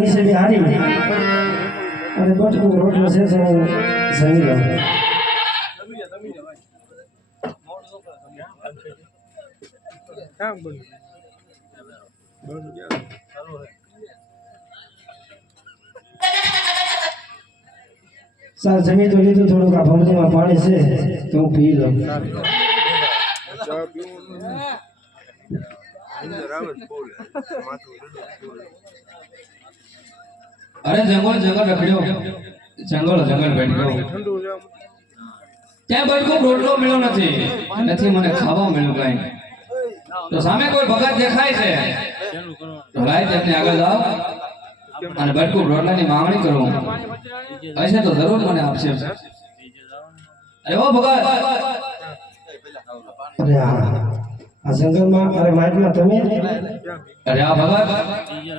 નીચે બી હારી અને બટકું રોટલો છે તો હું જમી લઉં. સર જમી તો લીધું, થોડુંક આ ભમરીમાં પાણી છે તો હું પી લઉં. અરે જંગલ જંગલ રખડ્યો, જંગલ જંગલ બેઠ્યો, ત્યાં બટકો રોટલો મળ્યો નથી મને ખાવા મળ્યું કઈ. તો સામે કોઈ ભગત દેખાય છે તો લાય તેમને આગળ જાઓ અને બટકું રોટલાની માંગણી કરું, હશે તો જરૂર મને આપશે. અરે ઓ ભગત, અરે આ જંગલમાં, અરે માઇકમાં તમે? અરે આ ભગત,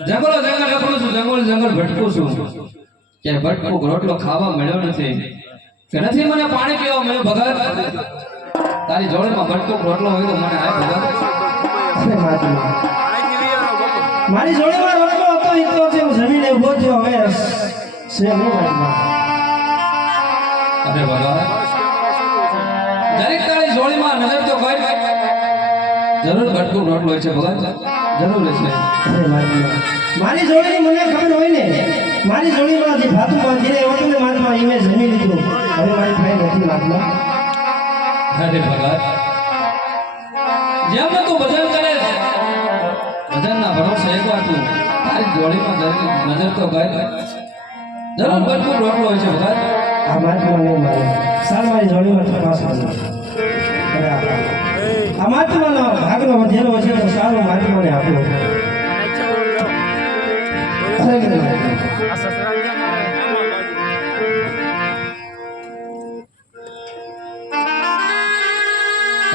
જંગલો જંગલ રખડું છું, જંગલ જંગલ ભટકું છું, કે બટકું રોટલો ખાવા મળ્યો નથી કે નથી મને પાણી પીવા મળ્યું. ભગત, તારી જોડેમાં બટકું રોટલો હોય તો મને આપ ભગત. અરે માઇકમાં મારી જોડેમાં રોટલો હતો, એ તો છે, હું જમીને ઉભો થયો, હવે છે હું માઇકમાં. અરે ભગત, દરેક તારી જોડીમાં નજર તો કર, જરૂર બટકું રોટલો છે ભગત, જરૂર છે. અરે માઇકમાં મારી જોડીની મને ખબર હોય ને, મારી જોડીમાં જે ભાતુમાં જે હતું ને મારમાં એ મેં જમી લીધું, હવે મારી ભાઈ નથી માઇકમાં. અરે ભગત, જેમ તું ભજન કરે ભજનના ભરોસે એક વાર તું તારી જોડીમાં નજર તો કર, જરૂર બટકું રોટલો હોય છે ભગત. આ માઇકમાં નહીં મારે, સાલ મારી જોડીમાં તપાસ કરો. અરે આ માઇકમાંનો ભાગનો વધેલો છે તો સારું માઇકમાંને આપો. અરે કે માઇકમાં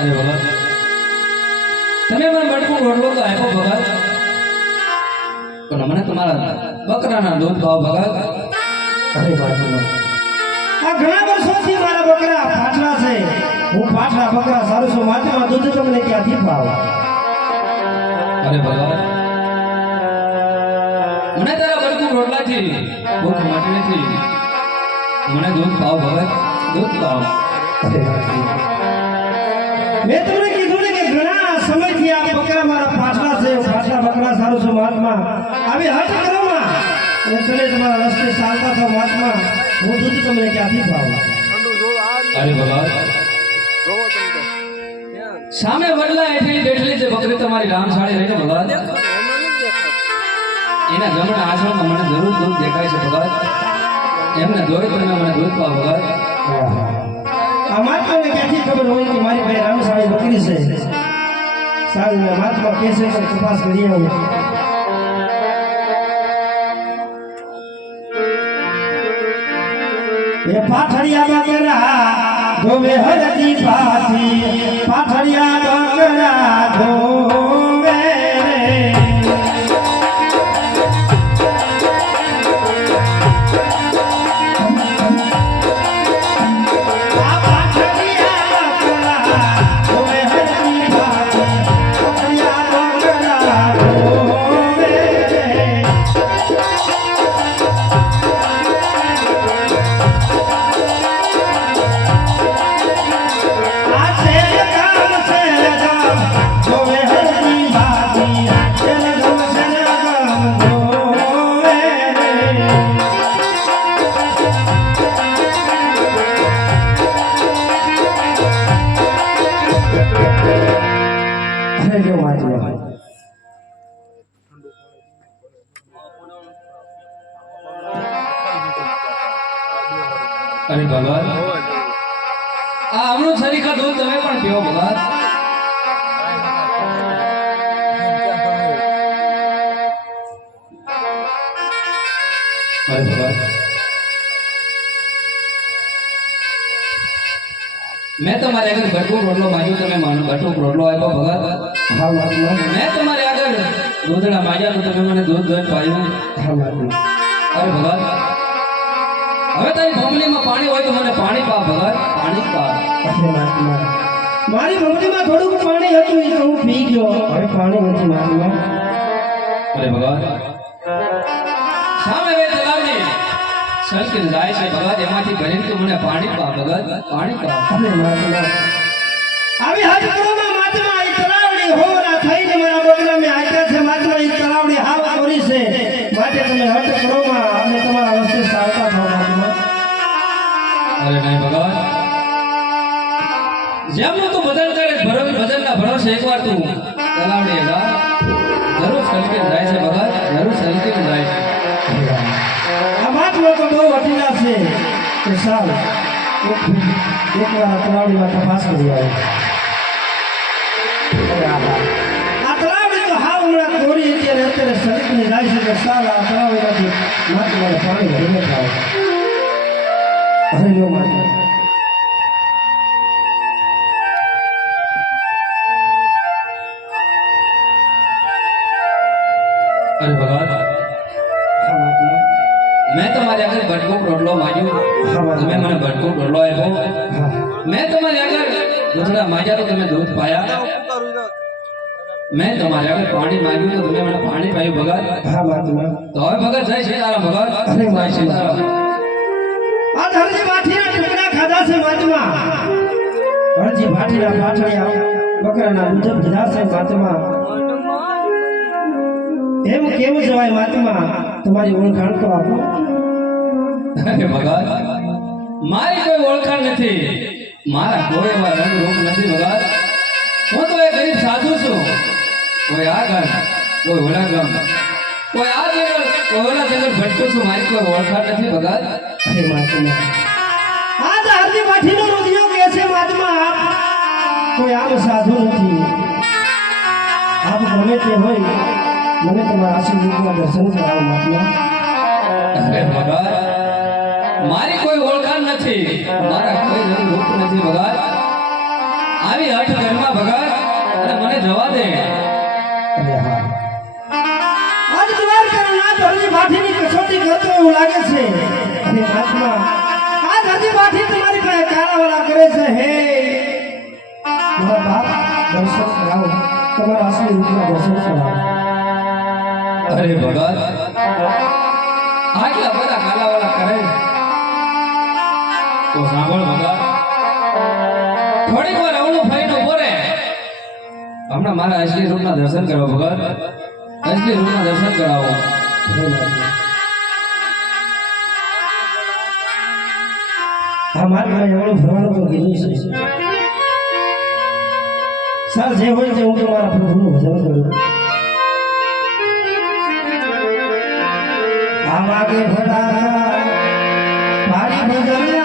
અરે ભગત, તમે મને બટકું રોટલો તો આપ્યો ભગત, પણ મને તમારા બકરાના દૂધ ભાવ ભગત. અરે માઇકમાં આ ઘણા વર્ષોથી મારા બકરા પાછલા છે, હું પાછલા બકરા સારું છું, માથામાં દૂધ તમને ક્યાંથી ભાવ? અરે ભગત, મને તારા બટકું રોટલાથી ભૂખ મટી નથી, મને દૂધ ભાવ ભગત, દૂધ ભાવ. અરે મેં તમને કીધું ને કે ઘણા સમયથી આ બકરા મારા પાછલા છે, પાછલા બકરા સારું છું, મહાત્મા આવી હટ કરો માં અને તમે તમારા રસ્તે ચાલતા છો મહાત્મા, હું દૂધ તમને ક્યાંથી ભાવ? અરે ભગત, સામે વડલા હેઠળી બેઠેલી જે બકરી તમારી રામશાળી રહીને ભગત, એના જમણા આંચળમાં મને જરૂર દૂધ દેખાય છે ભગત, એમને દોરી તમે મને દૂધ પાવ ભગત. આ મહાત્માને ક્યાંથી ખબર હોય કે મારી ભાઈ રામશાળી બકરી છે? સારું, મહાત્મા કહે છે કે તપાસ કરી આવું. એ પાથડિયા બકરા ધોવે હરતી પાછી, પાથડિયા બકરા ધોવે અરે ભગત, આ હમણું સરીખા દૂધ તમે પણ પીવો ભગત. અરે ભગત, મેં તમારે આગળ બટકું રોટલો માંગ્યો, તમે મને બટકું રોટલો આપ્યો ભગત. હા મહાત્મા. મેં તમારે આગળ દૂધડા માંગ્યા તો તમે મને દૂધ દૂધ પાડ્યું. હા મહાત્મા. અરે ભગત, હવે તારી ભમલીમાં પાણી હોય તો મને પાણી પા ભગત, પાણી પા. અરે મહાત્મા, મારી ભમરીમાં થોડુંક પાણી હતું એ તો હું પી ગયો, હવે પાણી નથી મહાત્મા. અરે ભગત, સામે વે તલાવડી સલકીને જાય છે ભગત એમાંથી ભરીને તું મને પાણી પા ભગત પાણી પા અરે મહાત્મા આવી હાથ કરોમાં મહાત્મા ઈ તલાવડી હોરા થઈને મારા બગલા મે આક્યા છે મહાત્મા ઈ તલાવડી હાવ કોરી છે માટે તમે હટ કરોમાં અને તમારા રસ્તે ચાલતા થાઓ મહાત્મા અરે નહીં ભગત જેમનું તું બદલ કરે બદલના ભરોસે એકવાર તું તલાવડી જા જરૂર સલકીને જાય છે ભગત જરૂર સલકીને જાય છે આ મહાત્મા તો બહુ અટીલા છે કે સાલ એકવાર તલાવડીમાં તપાસ કરી આવે આ તલાવડી તો હાવ હમણાં કોરી અત્યારે સડકને જાય છે કે સાલ આ તલાવડીમાંથી મહાત્માને પાણી ભરીને ખાવ અરે લો મહાત્મા અરે ભગત હા મહાત્મા મેં તમારી આગળ ભટકો રોટલો માંગ્યો તમે મને ભટકો રોટલો આપ્યો હા મેં તમારી આગળ દૂધડા માંગ્યા તો તમે દૂધ પાયા મેં તમારી આગળ પાણી માંગ્યું તો તમે મને પાણી પાયું ભગત હા મહાત્મા તો હવે ભગત જય સીતારામ ભગત અરે જય સીતારામ આ ધરતી માથીના ટુકડા ખાધા છે મહાત્મા હરજી ભાટીના પાટડિયા બકરાના દૂધ પીધા છે મહાત્મા એમ કેવું જવાય મહાત્મા તમારી ઓળખાણ તો આપો અરે ભગત મારી કોઈ ઓળખાણ નથી મારા કોઈ એવા રંગ રૂપ નથી ભગત હું તો એક ગરીબ સાધુ છું કોઈ આ ગામ કોઈ ઓલા ગામ કોઈ આ જંગલ કોઈ ઓલા જંગલ ભટકું છું મારી કોઈ ઓળખાણ નથી ભગત અરે મહાત્મા આ હરજી ભાટીનો રુદિયો કે છે મહાત્મા આપ કોઈ આમ સાધુ નથી આપ ગમે તે હોય મને તમારા આશીર્વાદના દર્શન કરાવો મહાત્મા અરે ભગત મારી કોઈ ઓળખાણ નથી મારા કોઈ રંગ રૂપ નથી ભગત આવી હઠ ઘરમાં ભગત અને મને જવા દે અરે હા આજ દ્વારકા ના હરજી ભાટીની કસોટી કરતો એવું લાગે છે અરે મહાત્મા આ હરજી ભાટી તમારી પાસે કાળાવાળા કરે છે હે મારા બાપ દર્શન કરાવો તમારા અસલી રૂપના દર્શન કરાવો અરે ભગત આટલા બધા કાલાવાળા કરે તો સાંભળ ભગત થોડીક વાર અવળું ફરીને ઉભો રહે હમણાં મારા અસલી રૂપના દર્શન કરો ભગત અસલી રૂપના દર્શન કરાવો હા મારા એવડું ફરવાનું તો કીધું છે સર જે હોય તે હું તમારા પ્રભુનું ભજન કરું આમ આગે ભડા મારી ભજન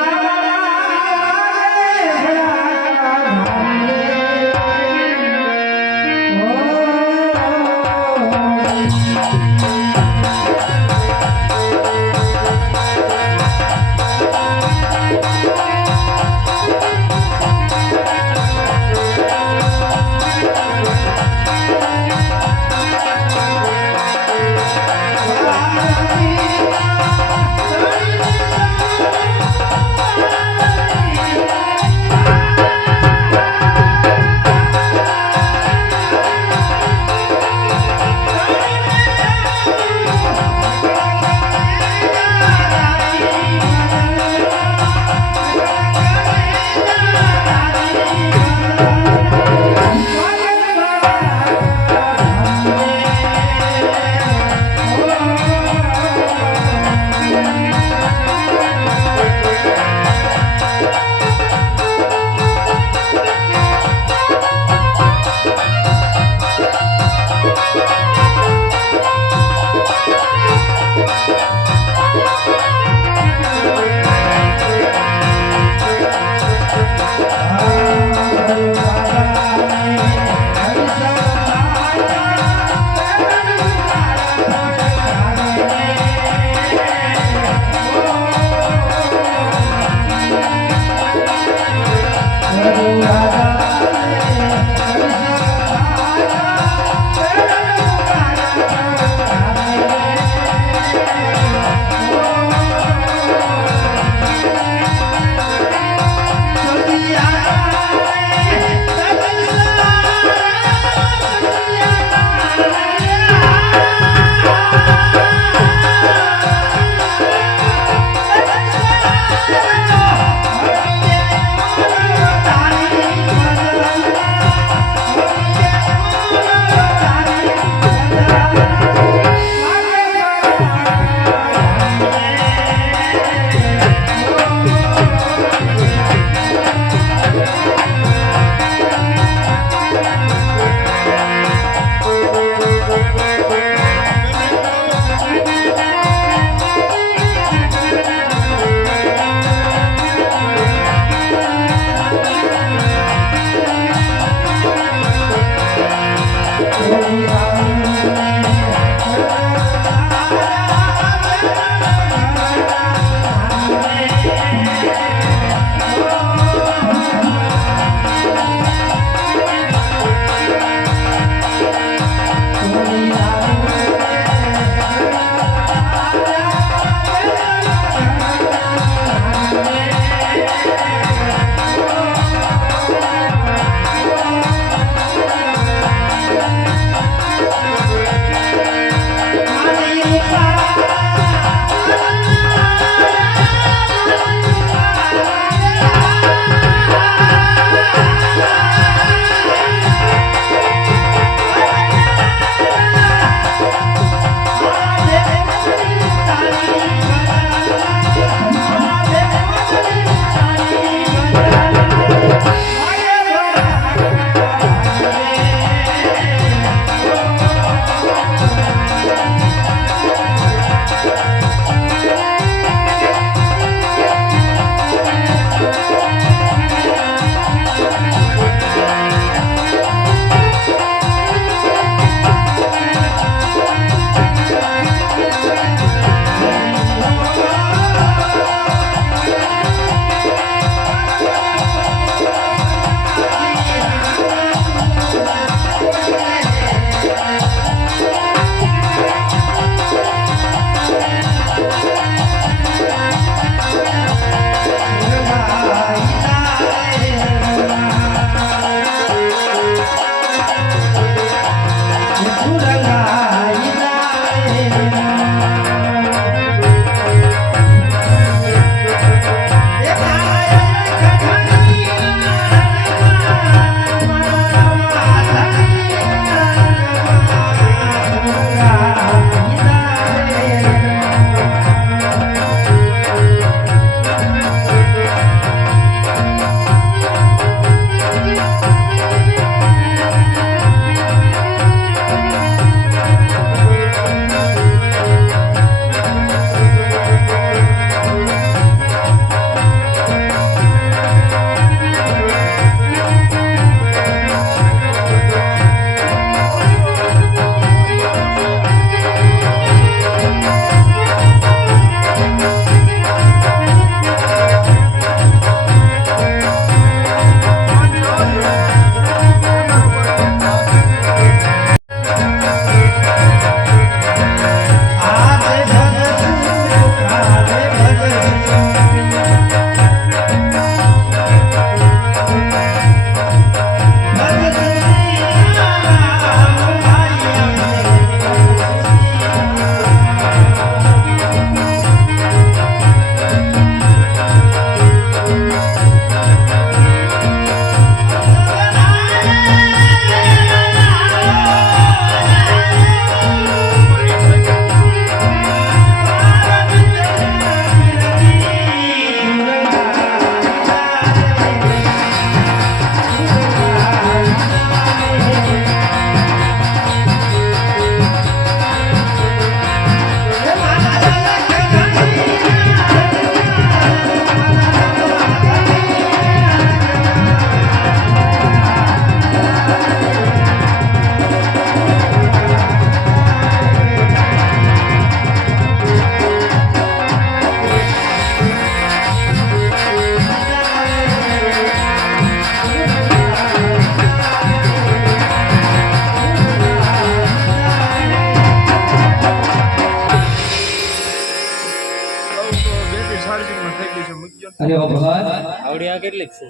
અરે ઓ ભગવાન આવડિયા કેટલીક છે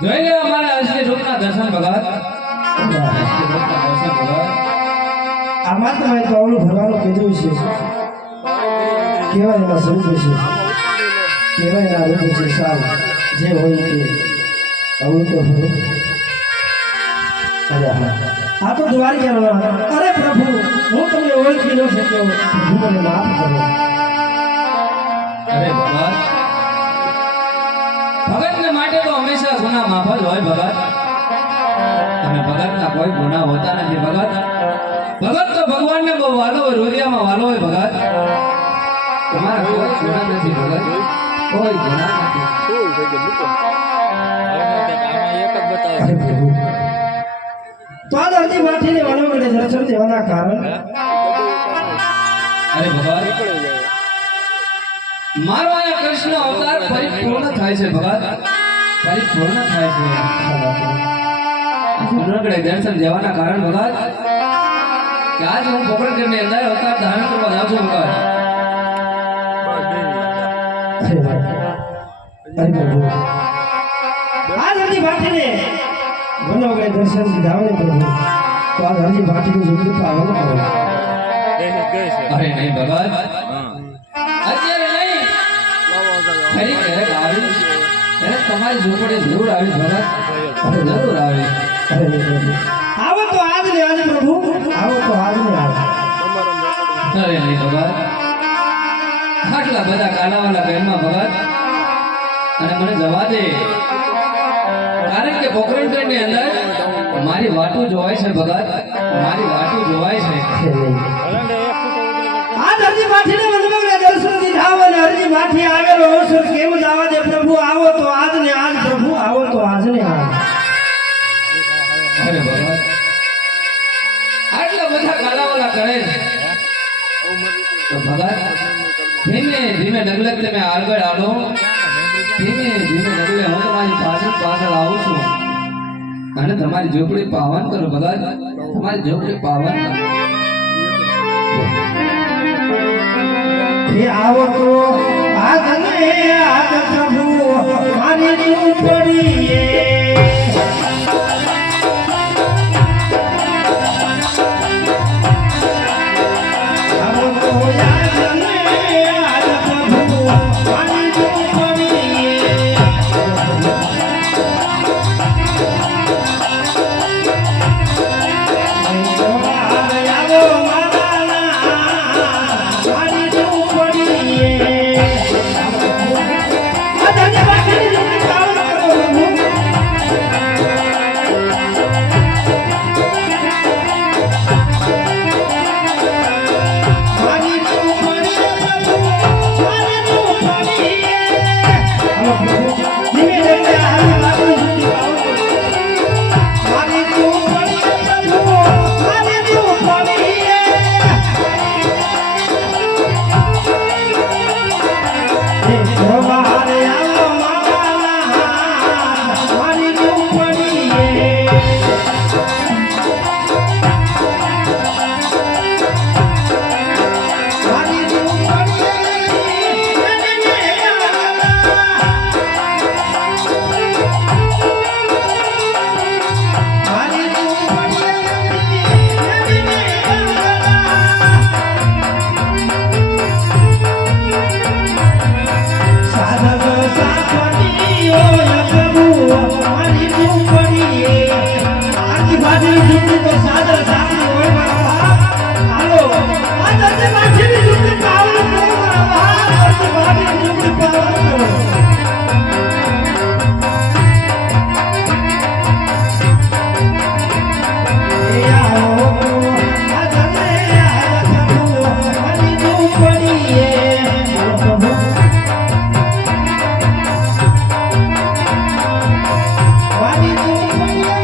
જોઈ લે અમારા અસલી રૂપના દર્શન ભગવાન અસલી રૂપના દર્શન ભગવાન આમાં તો મેં કવળું ભરવાનું કીધું છે કેવાય એના સ્વરૂપ છે કેવાય એના રૂપ છે સાલ જે હોય તે આવું તો ભરો અરે હા આ તો દ્વારિકાનો અરે પ્રભુ હું તમને ઓળખી ન શક્યો પ્રભુ મને માફ કરો અરે ભગવાન ભગતને માટે તો હંમેશા ગુના માફ જ હોય ભગત અને ભગતના કોઈ ગુના હોતા નથી ભગત ભગત તો ભગવાનને બહુ વાલો હોય રુદિયામાં વાલો હોય ભગત તમારા કોઈ ગુના નથી ભગત કોઈ ગુના નથી અરે પ્રભુ તો આ ધરતી માટીને વનવડે દર્શન દેવાના કારણ અરે ભગવાન મારો આ કૃષ્ણ અવતાર પરિપૂર્ણ થાય છે ભગત પરિપૂર્ણ થાય છે જુનાગઢ દર્શન દેવાના કારણ ભગત કે આજ હું પોકરણગઢની અંદર અવતાર ધારણ કરવા જાઉં છું ભગત અરે પ્રભુ આ ધરતી માટીને વનવડે દર્શન દેવાને પ્રભુ તો આ ધરતી માટીની જુગરી પાવન કરો અરે નહીં ભગત અત્યારે નહીં ફરી ક્યારેક આવીશ ત્યારે તમારી ઝૂંપડે જરૂર આવીશ ભગત જરૂર આવીશ અરે નહીં પ્રભુ આવો તો આજ ને આજ પ્રભુ આવો તો આજ ને આજ અરે નહીં ભગત આટલા બધા કાલાવાલા ઘરમાં ભગત અને મને જવા દે કારણ કે પોકરણગઢની અંદર મારી વાટું જોવાય છે ભગત મારી વાટું જોવાય છે આ ધરતી માથીને વનવગડે દર્શન દીધા અને હરજી માથી આવેલો અવસર કેમ જવા દે પ્રભુ આવો તો આજ ને આજ પ્રભુ આવો તો આજ ને આજ અરે ભગત આટલા બધા કાલાવાલા કરે છે તો ભગત ધીમે ધીમે ડગલે તમે આગળ આવો ધીમે ધીમે ડગલે હું તમારી પાછળ પાછળ આવું છું અને તમારી ઝૂંપડી પાવન કરું ભગત તમારી ઝૂંપડી પાવન કરું હે આવો તો આજ ને આજ પ્રભુ મારી ઝૂંપડીએ આવો તો આજ ને આજ પ્રભુ મારી ઝૂંપડીએ આવો મારી ઝૂંપડીએ આ ધરતી માથીની જુગરી પાવન કરો પ્રભુ મારી ઝૂંપડીએ પ્રભુ મારી ઝૂંપડીએ આવો પ્રભુ ધીમે ધીમે હાથ લાગુ જુગરી પાવન કરો મારી ઝૂંપડીએ પ્રભુ મારી ઝૂંપડીએ હે ભગવાન આવો મારી ઝૂંપડીએ મારી સાધક સાધકીઓ પ્રભુ મારી ઝૂંપડીએ આજુબાજુની ઝૂંપડી તો સાધક સાધકી હોય મારા બાપ હાલો આ ધરતી માથીની ઝૂંપડી પાવન કરો મારા બાપ ધરતી માથીની ઝૂંપડી પાવન કરો એ આવો આજ ને આજ પ્રભુ મારી ઝૂંપડીએ આવો પ્રભુ મારી ઝૂંપડીએ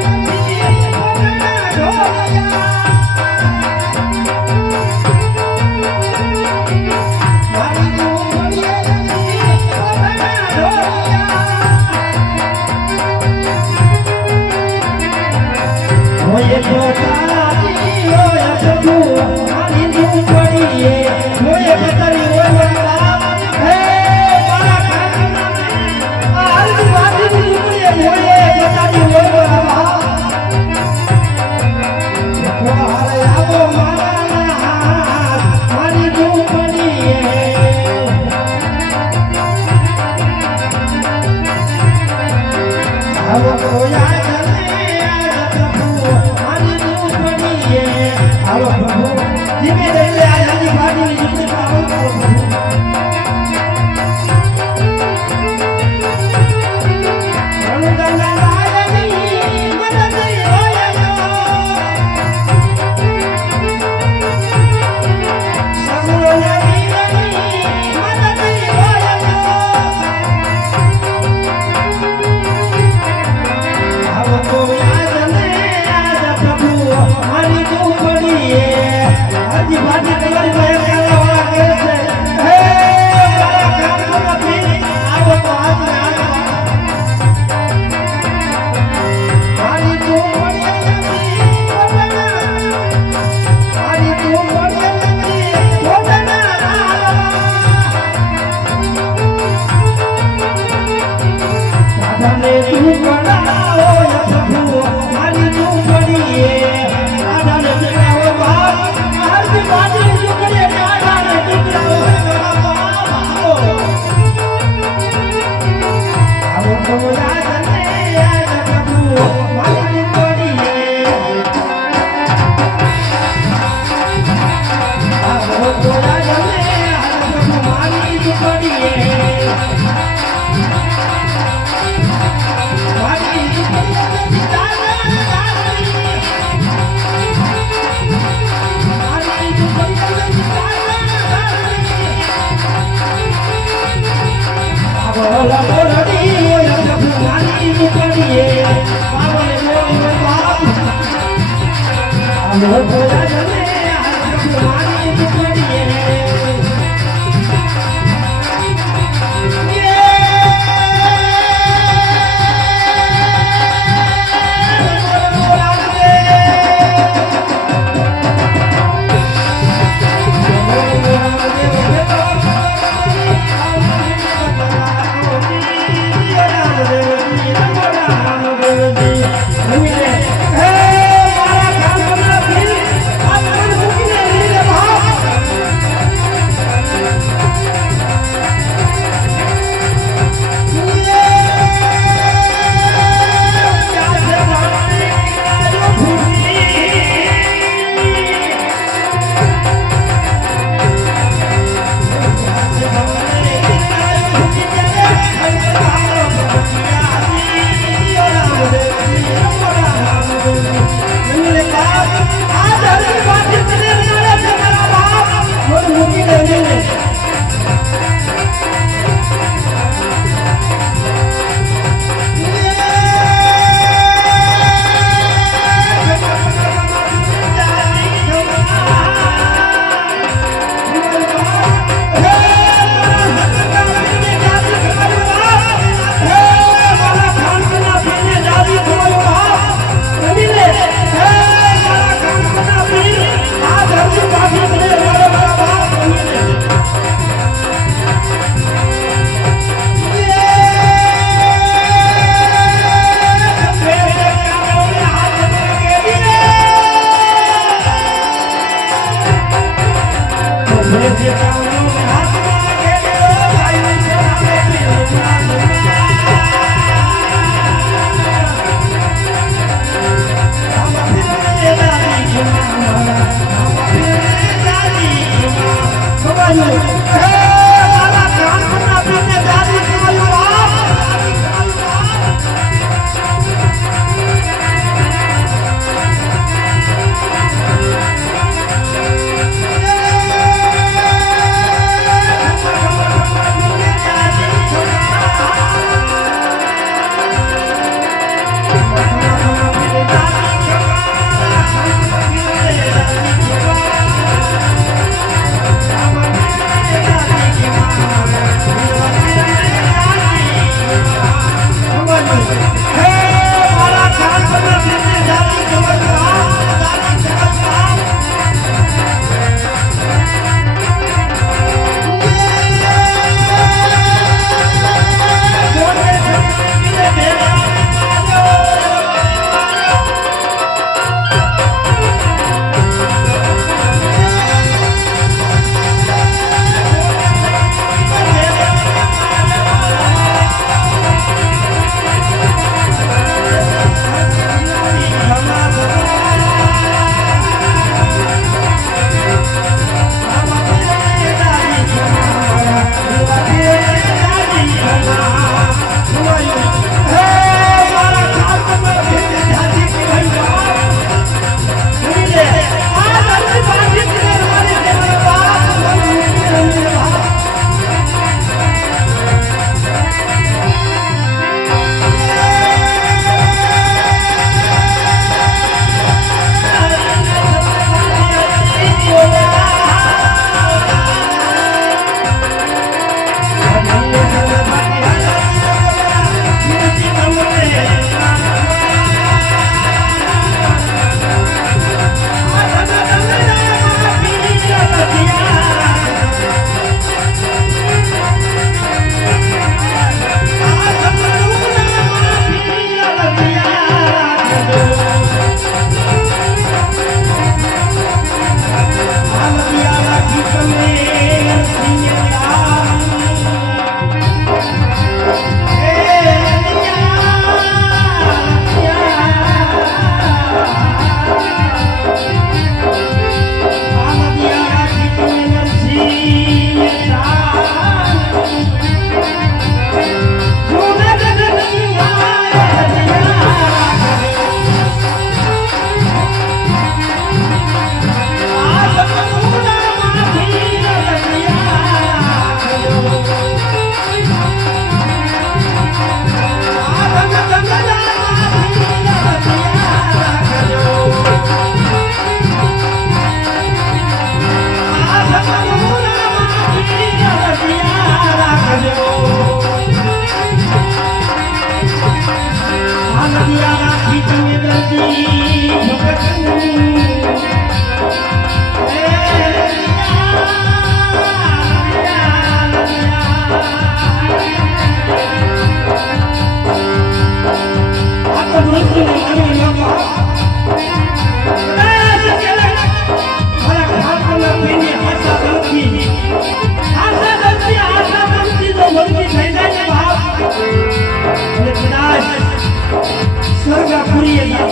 Yeah.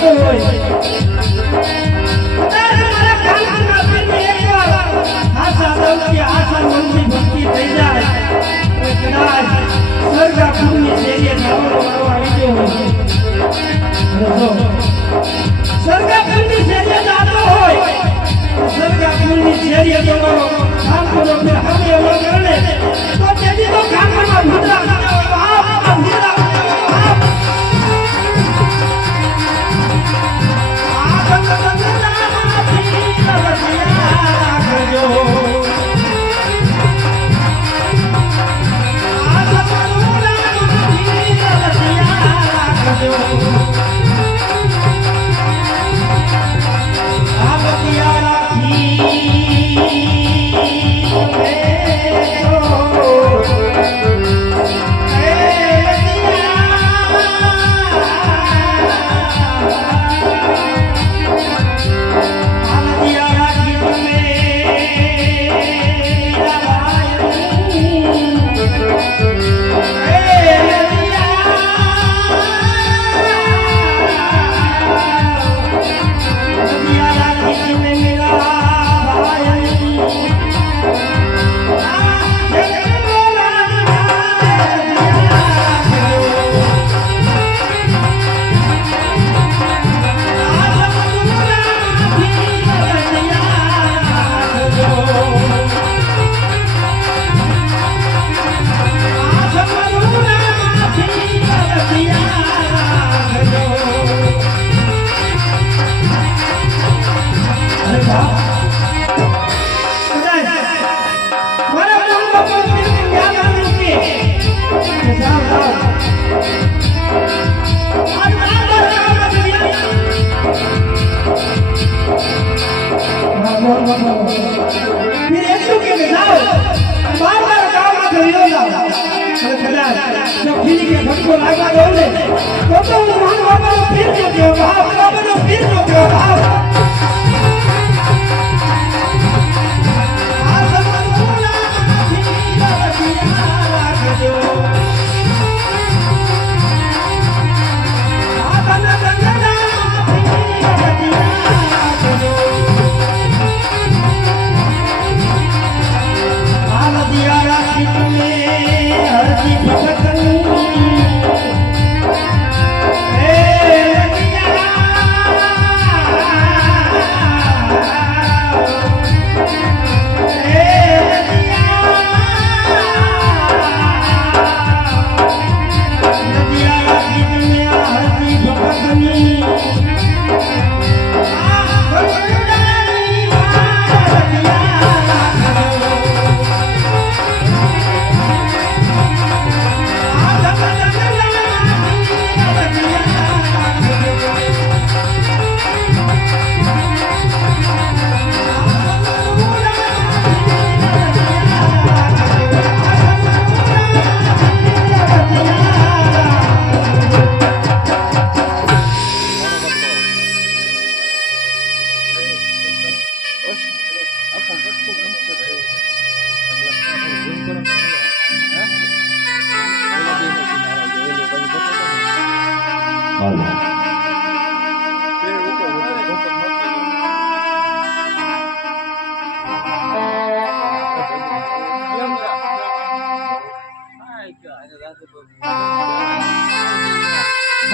આવતો હોય ત્યારે મારા કાનમાં ફરીને એકવાર આશા દઉં આશા મનથી ભક્તિ થઈ જાય અને કદાચ સ્વર્ગા ભૂમિ શેરીએ જવાનો વારો આવી ગયો હોય અને જો સ્વર્ગા ભૂમિ શેરીએ જતો હોય સ્વર્ગા ભૂમિ શેરીએ જવાનો કામ કરો ફિર હમે એવો કરને તો તેથી તો કાનમાં મુદ્રા મુદ્રા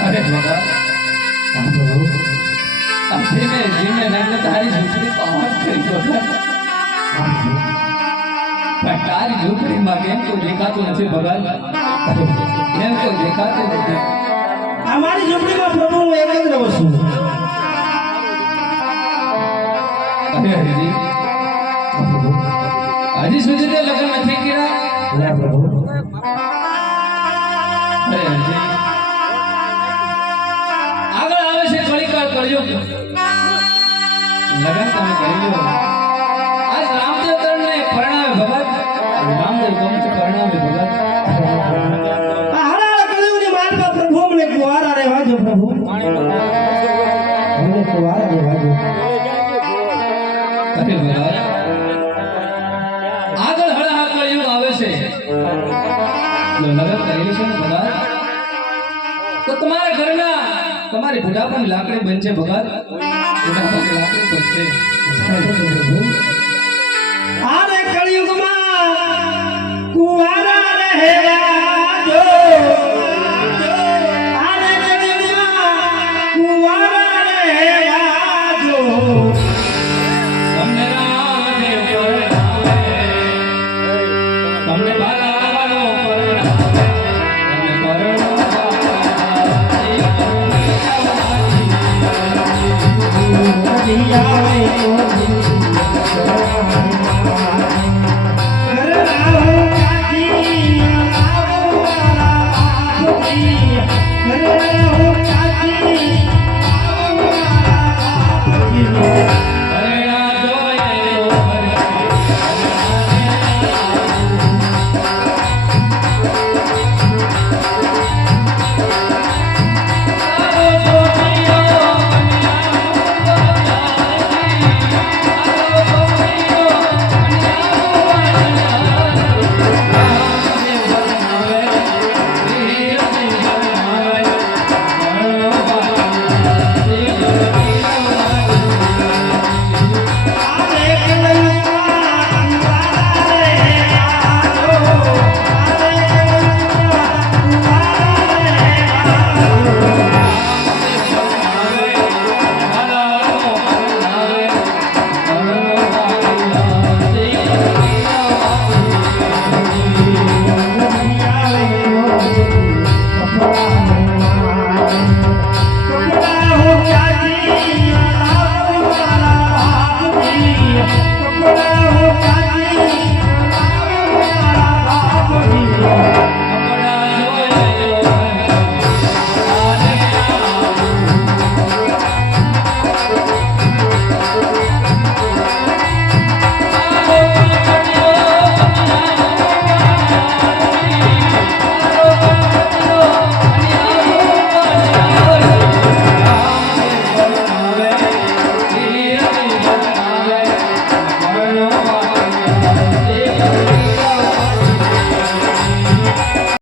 अरे भगवान अभी मैं जीने मैंने तारी झुकड़ी पहुंच गई भगवान पर तारी झुकड़ी में केम को देखा तो नहीं भगवान केम को देखा तो नहीं हमारी झुकड़ी में प्रभु હું એક જ રહું છું अरे हरी हजी સુધી તે લગ્ન નથી કર્યા ના પ્રભુ અરે હજી આગળ આવે છે કળીકાળ કળયુગ લગ્ન તમે કરી લો આજ રામદેવ તરણને પરણાવે ભગત રામદેવ કોમચ પરણાવે ભગત હાડા કળયુગની માર્ગમાં પ્રભુ મને કુવારા રહેવા દો પ્રભુ મને કુવારા રહેવા દો અરે ભગત આગળ હળા કળયુગ આવે છે જો લગ્ન કરેલું છે ને ભગત તો તમારા ઘરના તમારી બુઢાપાની લાકડી બનશે ભગત બુઢાપાની લાકડી બનશે આરે કળિયુગમાં કુંવારા રહ્યા જો આરે કળિયુગમાં કુંવારા રહ્યા જો તમને રામદેવ પરણાવે તમને બાલાવાળો પરણાવે તમને આવે